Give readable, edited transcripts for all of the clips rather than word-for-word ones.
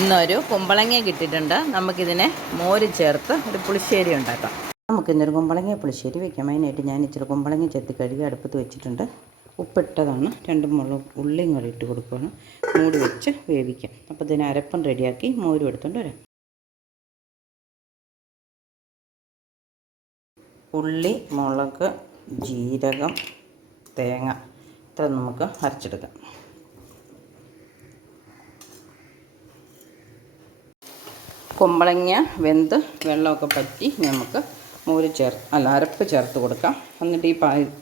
ഇന്നൊരു കുമ്പളങ്ങ കിട്ടിയിട്ടുണ്ട്. നമുക്കിതിനെ മോര് ചേർത്ത് ഒരു പുളിശ്ശേരി ഉണ്ടാക്കാം. നമുക്കിന്നൊരു കുമ്പളങ്ങ പുളിശ്ശേരി വയ്ക്കാം. അതിനായിട്ട് ഞാൻ ഇച്ചിരി കുമ്പളങ്ങ ചെത്തി കഴുകി അടുപ്പത്ത് വെച്ചിട്ടുണ്ട്. ഉപ്പിട്ടതാണ്. 2 മുളക് ഉള്ളിയും കൂടി ഇട്ട് കൊടുക്കണം. മൂടി വെച്ച് വേവിക്കാം. അപ്പോൾ ഇതിന് അരപ്പം റെഡിയാക്കി മോരും എടുത്തുകൊണ്ട് വരാം. ഉള്ളി, മുളക്, ജീരകം, തേങ്ങ ഇത്ര നമുക്ക് അരച്ചെടുക്കാം. കുമ്പളങ്ങ വെന്ത് വെള്ളമൊക്കെ പറ്റി നമുക്ക് മോര് അരപ്പ് ചേർത്ത് കൊടുക്കാം. എന്നിട്ട് ഈ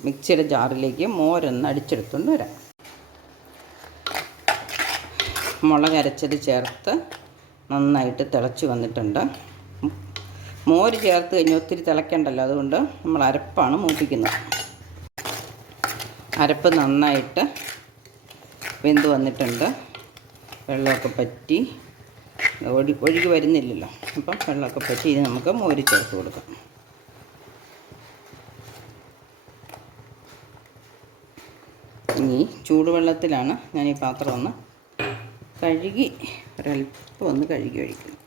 മിക്സിയുടെ ജാറിലേക്ക് മോരൊന്ന് അടിച്ചെടുത്തുകൊണ്ട് വരാം. മുളക് അരച്ചത് ചേർത്ത് നന്നായിട്ട് തിളച്ച് വന്നിട്ടുണ്ട്. മോര് ചേർത്ത് കഴിഞ്ഞാൽ ഒത്തിരി തിളയ്ക്കണ്ടല്ലോ, അതുകൊണ്ട് നമ്മൾ അരപ്പാണ് മൂപ്പിക്കുന്നത്. അരപ്പ് നന്നായിട്ട് വെന്ത് വന്നിട്ടുണ്ട്. വെള്ളമൊക്കെ പറ്റി ഒഴുകി വരുന്നില്ലല്ലോ, അപ്പം വെള്ളമൊക്കെ പറ്റി ഇത് നമുക്ക് മോര് ചേർത്ത് കൊടുക്കാം. ഇനി ചൂടുവെള്ളത്തിലാണ് ഞാൻ ഈ പാത്രം ഒന്ന് കഴുകി ഒരല്പം ഒന്ന് കഴുകി ഒഴിക്കുന്നത്.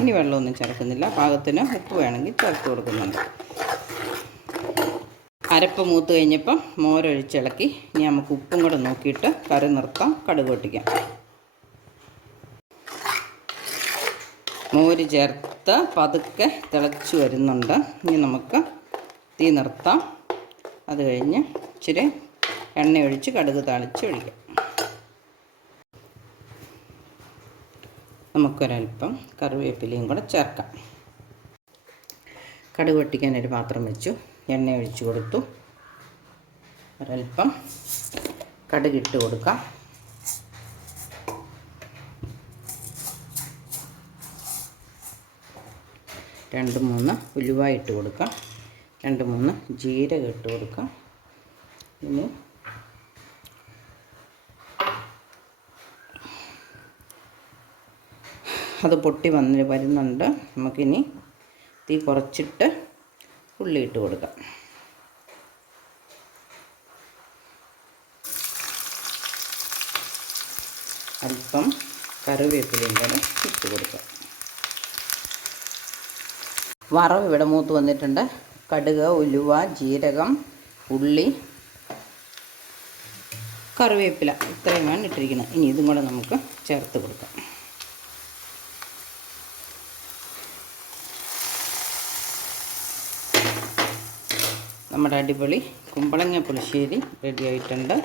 ഇനി വെള്ളമൊന്നും ചേർക്കുന്നില്ല. പാകത്തിന് ഉപ്പ് വേണമെങ്കിൽ ചേർത്ത് കൊടുക്കുന്നുണ്ട്. അരപ്പ് മൂത്ത് കഴിഞ്ഞപ്പം മോരൊഴിച്ചിളക്കി ഇനി നമുക്ക് ഉപ്പും കൂടെ നോക്കിയിട്ട് കറി നിർത്താം. കടുക് പൊട്ടിക്കാം. മോര് ചേർത്ത് പതുക്കെ തിളച്ച് വരുന്നുണ്ട്. ഇനി നമുക്ക് തീ നിർത്താം. അത് കഴിഞ്ഞ് ഇച്ചിരി എണ്ണ ഒഴിച്ച് കടുക് താളിച്ച് ഒഴിക്കാം. നമുക്കൊരൽപ്പം കറിവേപ്പിലയും കൂടെ ചേർക്കാം. കടുക് പൊട്ടിക്കാനൊരു പാത്രം വെച്ചു. എണ്ണ ഒഴിച്ച് കൊടുത്തു. ഒരൽപ്പം കടുകിട്ട് കൊടുക്കാം. രണ്ട് മൂന്ന് ഉലുവ ഇട്ട് കൊടുക്കാം. 2-3 ജീരകം ഇട്ട് കൊടുക്കാം. ഇനി അത് പൊട്ടി വരുന്നുണ്ട്. നമുക്കിനി തീ കുറച്ചിട്ട് ഉള്ളി ഇട്ട് കൊടുക്കാം. അല്പം കറിവേപ്പിലയും കൂടെ ഇട്ട് കൊടുക്കാം. വറവ് ഇവിടെ മൂത്ത് വന്നിട്ടുണ്ട്. കടുക്, ഉലുവ, ജീരകം, ഉള്ളി, കറിവേപ്പില ഇത്രയുമാണ് ഇട്ടിരിക്കുന്നത്. ഇനി ഇതും കൂടെ നമുക്ക് ചേർത്ത് കൊടുക്കാം. നമ്മുടെ അടിപൊളി കുമ്പളങ്ങ പുളിശ്ശേരി റെഡി ആയിട്ടുണ്ട്.